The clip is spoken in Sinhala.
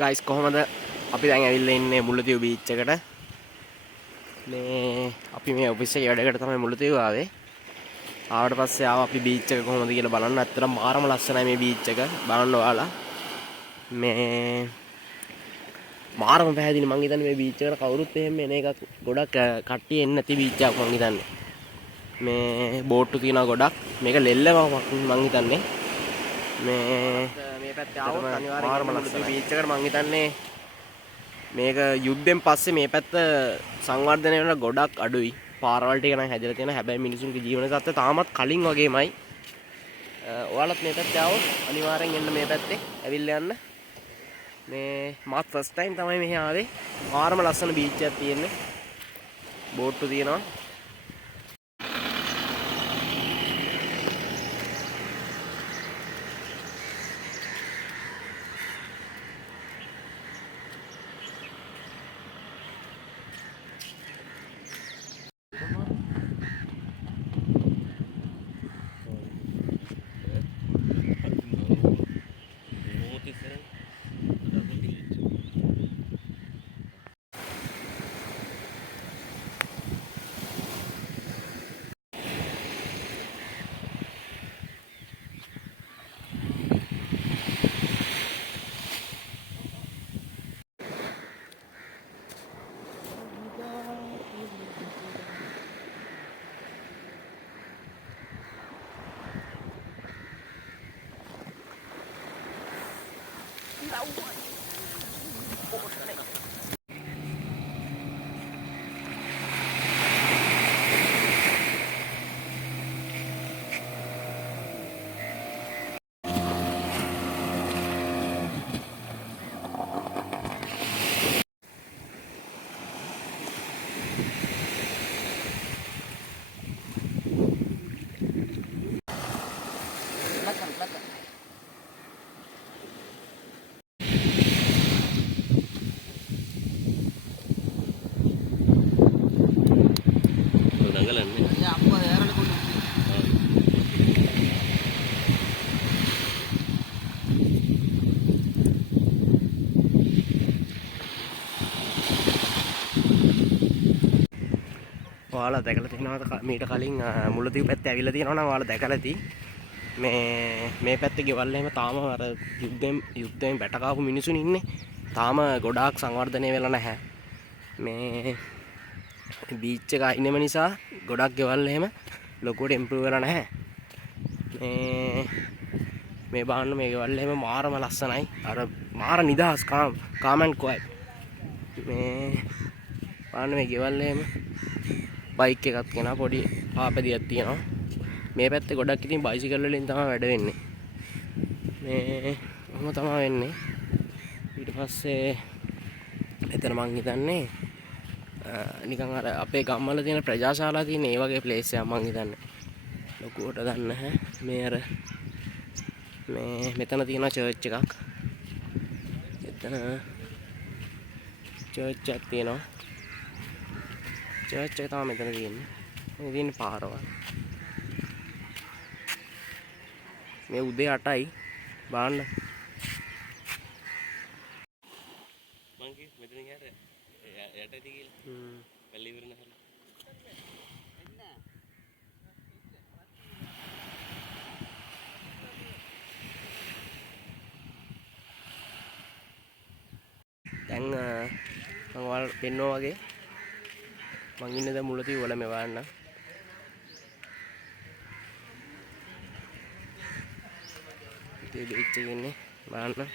ගයිස් කොහමද අපි දැන් ඇවිල්ලා ඉන්නේ මුල්ලතිව් බීච් එකට. මේ අපි මේ ඔෆිස් එකේ වැඩකට තමයි මුල්ලතිව් ආවේ. ආවට පස්සේ අපි බීච් එක කොහමද කියලා බලන්න. ඇත්තටම මාරම ලස්සනයි මේ බීච් එක. බලන්න ඔයාලා. මේ මාරම පැහැදිලි. මං හිතන්නේ මේ බීච් එකට කවුරුත් එහෙම එන එකක් ගොඩක් කට්ටිය එන්නේ නැති බීච් එකක් මං හිතන්නේ. මේ බෝට්ටු තියෙනවා ගොඩක්. මේක ලෙල්ලම මං හිතන්නේ. මේ පැත්තේ ආවොත් අනිවාර්යයෙන්ම මුල්ලතිව් බීච් එකට මං හිතන්නේ මේක යුද්ධෙන් පස්සේ මේ පැත්ත සංවර්ධනය වෙන ගොඩක් අඩුයි. පාරවල් ටික නම් හැදලා තියෙනවා. හැබැයි මිනිසුන්ගේ ජීවන තත්ත්වය තාමත් කලින් වගේමයි. ඔයාලත් මේ පැත්තේ ආවොත් අනිවාර්යෙන් එන්න මේ පැත්තේ. ඇවිල්ලා යන්න. මේ මාත් ෆස්ට් ටයිම් තමයි මෙහි ආවේ. මාරම ලස්සන බීච් එකක් තියෙන්නේ. බෝට්ටු තියෙනවා. ඔයාලා දැකලා තියෙනවද මීට කලින් මුල්ලතිව් පැත්තේ ඇවිල්ලා තියෙනවා නම් ඔයාලා දැකලා ඇති. මේ පැත්තේ ගෙවල් එහෙම තාම අර යුද්ධයෙන් බැටකාපු මිනිසුන් ඉන්නේ. තාම ගොඩාක් සංවර්ධනය වෙලා නැහැ. මේ බීච් එක අයිනෙම නිසා ගොඩක් ගෙවල් එහෙම ලොකුවට ඉම්ප්‍රූව් වෙලා නැහැ. මේ බලන්න මේ ගෙවල් එහෙම මාරම ලස්සනයි. අර මාර නිදහස් කාම් ඇන්ඩ් ක්වයිට්. මේ බලන්න මේ ගෙවල් එහෙම බයික් එකක් තියෙනවා, පොඩි පාපැදියක් තියෙනවා. මේ පැත්තේ ගොඩක් ඉතින් බයිසිකල් වලින් තමයි වැඩ වෙන්නේ. මේ ඔහොම තමයි වෙන්නේ. ඊට පස්සේ එතන මං හිතන්නේ නිකන් අර අපේ ගම්වල තියෙන ප්‍රජාශාලා තියෙන ඒ වගේ ප්ලේස් එකක් මං හිතන්නේ. ලොකුවට දන්නේ නැහැ. මේ අර මේ මෙතන තියෙන චර්ච් එකක්. එතන චර්ච් එකක් තියෙනවා. චර්ච් එක තමයි මෙතන තියෙන්නේ. මේ තියෙන පාරවල්. මේ උදේ 8යි බලන්න. මං කි මෙතන යටටි කියලා. පැල්ල ඉවරන හැම. දැන් මම ඔයාලට පෙන්වනවා වගේ මං ඉන්නේ දැන් මුල්ලතිව් වල මේ බලන්න. ඉතින් බීච් එකේ ඉන්නේ බලන්න.